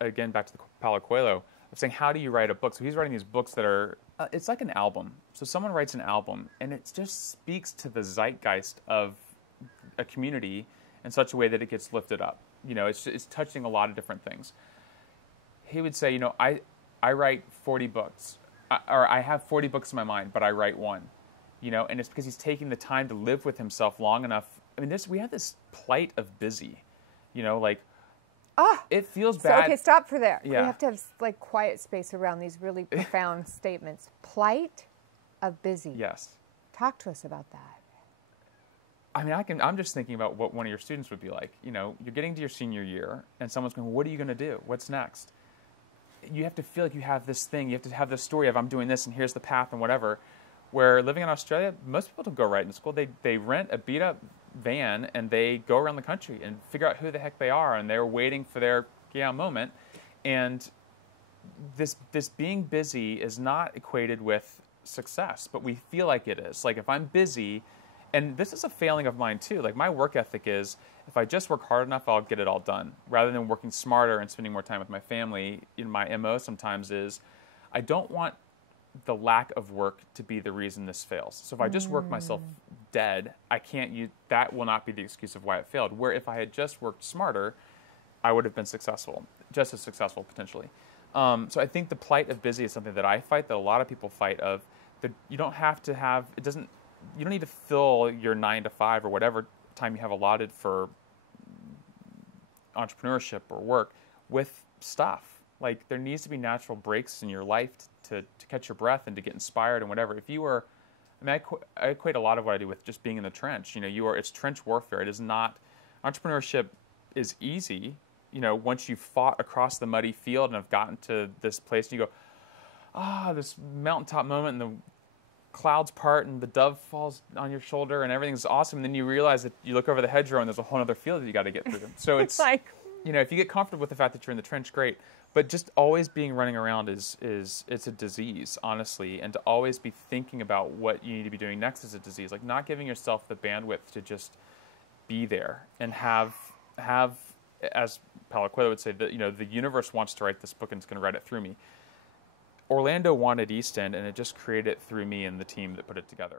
again, back to the Paulo Coelho, of saying, how do you write a book? So he's writing these books that are, it's like an album. So someone writes an album, and it just speaks to the zeitgeist of a community in such a way that it gets lifted up. It's touching a lot of different things. He would say, I write 40 books, or I have 40 books in my mind, but I write one. And it's because he's taking the time to live with himself long enough. I mean, we have this plight of busy, it feels bad. So, okay, stop for there. Yeah. We have to have quiet space around these really profound statements. Plight of busy. Yes. Talk to us about that. I mean, I'm just thinking about what one of your students would be like. You're getting to your senior year, and someone's going, what are you going to do? What's next? You have to feel like you have this thing. You have to have this story of, I'm doing this, and here's the path, and whatever. Where living in Australia, most people don't go right in school. They rent a beat-up van, and they go around the country and figure out who the heck they are, and they're waiting for their moment. And this being busy is not equated with success, but we feel like it is. Like, if I'm busy, and this is a failing of mine too, like my work ethic is, if I just work hard enough, I'll get it all done, rather than working smarter and spending more time with my family. My MO sometimes is, I don't want the lack of work to be the reason this fails. So if I just work myself dead, that will not be the excuse of why it failed. Where if I had just worked smarter, I would have been successful, just as successful potentially. So I think the plight of busy is something that I fight, that a lot of people fight of. That you don't have to have, you don't need to fill your 9 to 5 or whatever time you have allotted for entrepreneurship or work with stuff. Like, there needs to be natural breaks in your life to catch your breath and to get inspired and whatever. If you were, I equate a lot of what I do with just being in the trench. It's trench warfare. It is not, entrepreneurship is easy, once you've fought across the muddy field and have gotten to this place and you go, this mountaintop moment, and the clouds part and the dove falls on your shoulder and everything's awesome. And then you realize that you look over the hedgerow and there's a whole other field that you got to get through. So it's like, if you get comfortable with the fact that you're in the trench, great. But just always being running around it's a disease, honestly. And to always be thinking about what you need to be doing next is a disease. Like, not giving yourself the bandwidth to just be there and have as Paulo Coelho would say, that the universe wants to write this book and it's going to write it through me. Orlando wanted East End, and it just created it through me and the team that put it together.